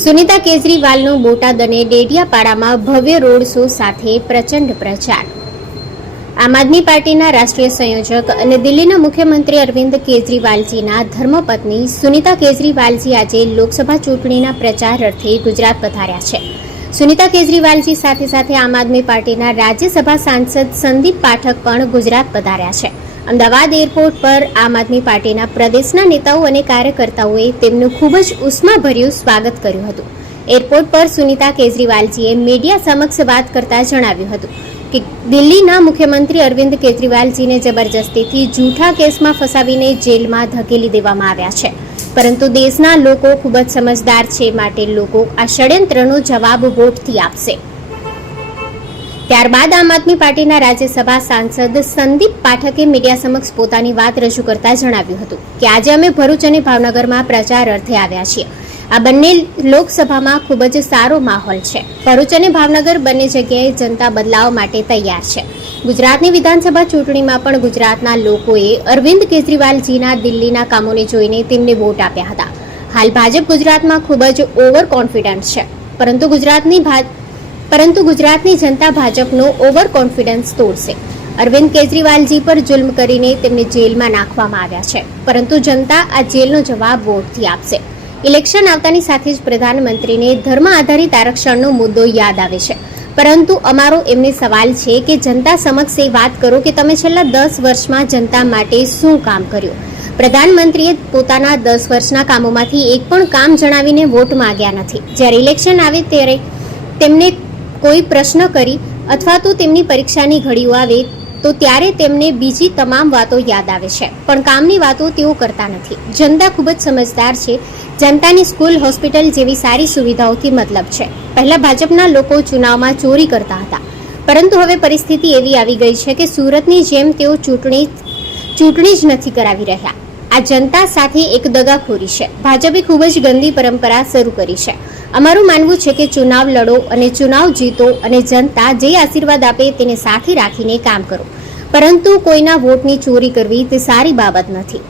સુનિતા કેજરીવાલનો બોટાદ અને ડેડિયાપાડામાં ભવ્ય road show સાથે પ્રચંડ પ્રચાર. આમ આદમી પાર્ટીના રાષ્ટ્રીય સંયોજક અને દિલ્હીના મુખ્યમંત્રી અરવિંદ કેજરીવાલજીના ધર્મપત્ની સુનિતા કેજરીવાલજી આજે લોકસભા ચૂંટણીના પ્રચાર અર્થે ગુજરાત પધાર્યા છે. સુનિતા કેજરીવાલજી સાથે સાથે આમ આદમી પાર્ટીના રાજ્યસભા સાંસદ સંદીપ પાઠક પણ ગુજરાત પધાર્યા છે. અમદાવાદ એરપોર્ટ પર આમ આદમી પાર્ટીના પ્રદેશના નેતાઓ અને કાર્યકર્તાઓએ તેમનું ખૂબ જ ઉષ્માભર્યું સ્વાગત કર્યું હતું. એરપોર્ટ પર સુનિતા કેજરીવાલજીએ મીડિયા સમક્ષ વાત કરતા જણાવ્યું હતું કે દિલ્હીના મુખ્યમંત્રી અરવિંદ કેજરીવાલજીને જબરજસ્તીથી જૂઠા કેસમાં ફસાવીને જેલમાં ધકેલી દેવામાં આવ્યા છે, પરંતુ દેશના લોકો ખૂબ જ સમજદાર છે, માટે લોકો આ ષડયંત્રનો જવાબ વોટથી આપશે. ત્યારબાદ આમ આદમી પાર્ટીના રાજ્યસભા સાંસદ સંદીપ પાઠકે મીડિયા સમક્ષ પોતાની વાત રજૂ કરતા જણાવ્યું હતું કે આજે અમે ભરૂચ અને ભાવનગરમાં પ્રચાર અર્થે આવ્યા છીએ. આ બંને લોકસભામાં ખૂબ જ સારો માહોલ છે. ભરૂચ અને ભાવનગર બંને જગ્યાએ જનતા બદલાવ માટે તૈયાર છે. ગુજરાતની વિધાનસભા ચૂંટણીમાં પણ ગુજરાતના લોકોએ અરવિંદ કેજરીવાલજીના દિલ્હીના કામોને જોઈને તેમને વોટ આપ્યા હતા. હાલ ભાજપ ગુજરાતમાં ખૂબ જ ઓવર કોન્ફિડન્ટ છે, પરંતુ ગુજરાતની જનતા ભાજપનો ઓવર કોન્ફિડન્સ તોડશે. અરવિંદ કેજરીવાલજી પર જુલ્મ કરીને તેમને જેલમાં નાખવામાં આવ્યા છે, પરંતુ જનતા આ જેલનો જવાબ વોટથી આપશે. ઇલેક્શન આવતાની સાથે જ પ્રધાનમંત્રીને ધર્મ આધારિત આરક્ષણનો મુદ્દો યાદ આવે છે, પરંતુ અમારો એમને સવાલ છે કે જનતા સમક્ષ એ વાત કરો કે તમે છેલ્લા 10 વર્ષમાં જનતા માટે શું કામ કર્યું. પ્રધાનમંત્રીએ પોતાના 10 વર્ષના કામોમાંથી એક પણ કામ જણાવીને વોટ માંગ્યા નથી. જ્યારે ઇલેક્શન આવે ત્યારે તેમને કોઈ પ્રશ્ન કરી અથવા તો તેમની પરીક્ષાની ઘડીઓ આવે તો ત્યારે તેમને બીજી તમામ વાતો યાદ આવે છે, પણ કામની વાતો તેઓ કરતા નથી. જનતા ખૂબ જ સમજદાર છે. જનતાની સ્કૂલ, હોસ્પિટલ જેવી સારી સુવિધાઓથી મતલબ છે. પહેલા ભાજપના લોકો ચુનાવમાં ચોરી કરતા હતા, પરંતુ હવે પરિસ્થિતિ એવી આવી ગઈ છે કે સુરતની જેમ તેઓ ચૂંટણી જ નથી કરાવી રહ્યા. આ જનતા સાથે એક દગાખોરી છે. ભાજપે ખૂબ જ ગંદી પરંપરા શરૂ કરી છે. અમારું માનવું છે કે ચુનાવ લડો અને ચુનાવ જીતો અને જનતા જે આશીર્વાદ આપે તેને સાથે રાખીને કામ કરો, પરંતુ કોઈના વોટની ચોરી કરવી તે સારી બાબત નથી.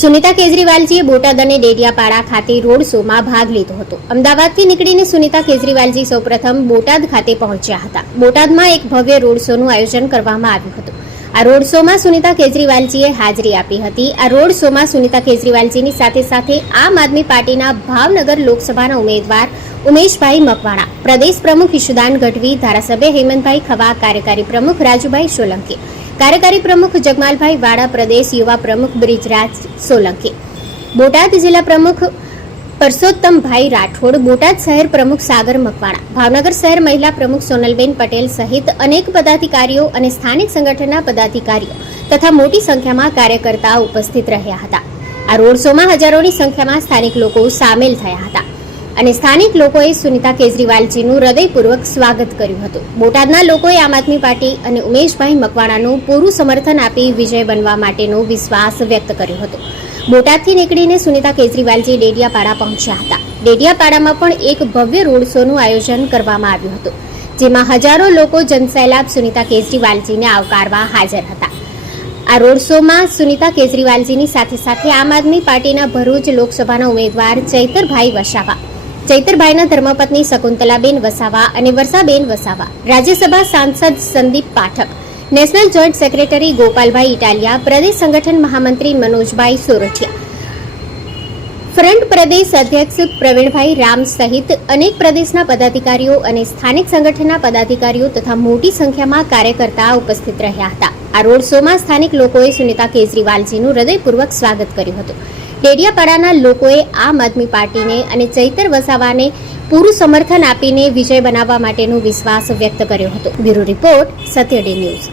સુનિતા કેજરીવાલજીએ બોટાદ અને ડેડિયાપાડા ખાતે રોડ શોમાં ભાગ લીધો હતો. અમદાવાદથી નીકળીને સુનિતા કેજરીવાલજી સૌપ્રથમ બોટાદ ખાતે પહોંચ્યા હતા. બોટાદમાં એક ભવ્ય રોડ શોનું આયોજન કરવામાં આવ્યું હતું. આ રોડ શોમાં સુનિતા કેજરીવાલજીએ હાજરી આપી હતી. આ રોડ શોમાં સુનિતા કેજરીવાલજીની સાથે સાથે આમ આદમી પાર્ટીના ભાવનગર લોકસભાના ઉમેદવાર ઉમેશભાઈ મકવાણા, પ્રદેશ પ્રમુખ ઈશુદાન ગઢવી, ધારાસભ્ય હેમંતભાઈ ખવા, કાર્યકારી પ્રમુખ રાજુભાઈ સોલંકી, કાર્યકારી પ્રમુખ જગમાલભાઈ વાડા, પ્રદેશ યુવા પ્રમુખ બ્રિજરાજ સોલંકી, બોટાદ જિલ્લા પ્રમુખ પરસોત્તમભાઈ રાઠોડ, બોટાદ શહેર પ્રમુખ સાગર મકવાણા, ભાવનગર શહેર મહિલા પ્રમુખ સોનલબેન પટેલ સહિત અનેક પદાધિકારીઓ અને સ્થાનિક સંગઠનના પદાધિકારીઓ તથા મોટી સંખ્યામાં કાર્યકર્તાઓ ઉપસ્થિત રહ્યા હતા. આ રોડ શોમાં હજારોની સંખ્યામાં સ્થાનિક લોકો સામેલ થયા હતા અને સ્થાનિક લોકોએ સુનિતા કેજરીવાલજીનું હૃદયપૂર્વક સ્વાગત કર્યું હતું. બોટાદના લોકોએ આમ આદમી પાર્ટી અને ઉમેશભાઈ મકવાણાનું પૂરું સમર્થન આપી વિજય બનવા માટેનો વિશ્વાસ વ્યક્ત કર્યો હતો. બોટાદથી નીકળીને સુનિતા કેજરીવાલજી ડેડિયાપાડા પહોંચ્યા હતા. ડેડિયાપાડામાં પણ એક ભવ્ય રોડ શોનું આયોજન કરવામાં આવ્યું હતું, જેમાં હજારો લોકો જનસેલાબ સુનિતા કેજરીવાલજીને આવકારવા હાજર હતા. આ રોડ શોમાં સુનિતા કેજરીવાલજીની સાથે સાથે આમ આદમી પાર્ટીના ભરૂચ લોકસભાના ઉમેદવાર ચૈતરભાઈના ધર્મપત્ની શકુંતલાબેન વસાવા અને વર્ષાબેન વસાવા, રાજ્યસભા સાંસદ Sandeep Pathak, national joint secretary Gopalbhai Italia, પ્રદેશ સંગઠન મહામંત્રી મનોજભાઈ સોરઠિયા, ફ્રન્ટ પ્રદેશ અધ્યક્ષ પ્રવીણભાઈ રામ સહિત અનેક પ્રદેશના પદાધિકારીઓ અને સ્થાનિક સંગઠનના પદાધિકારીઓ તથા મોટી સંખ્યામાં કાર્યકર્તાઓ ઉપસ્થિત રહ્યા હતા. આ રોડ શોમાં સ્થાનિક લોકોએ સુનિતા કેજરીવાલજીનું હૃદયપૂર્વક સ્વાગત કર્યું હતું. ડેડિયાપાડાના લોકોએ આમ આદમી પાર્ટીને અને ચૈતર વસાવાને પૂરું સમર્થન આપીને વિજય બનાવવા માટેનો વિશ્વાસ વ્યક્ત કર્યો હતો. બ્યુરો રિપોર્ટ, સત્ય ડે ન્યૂઝ.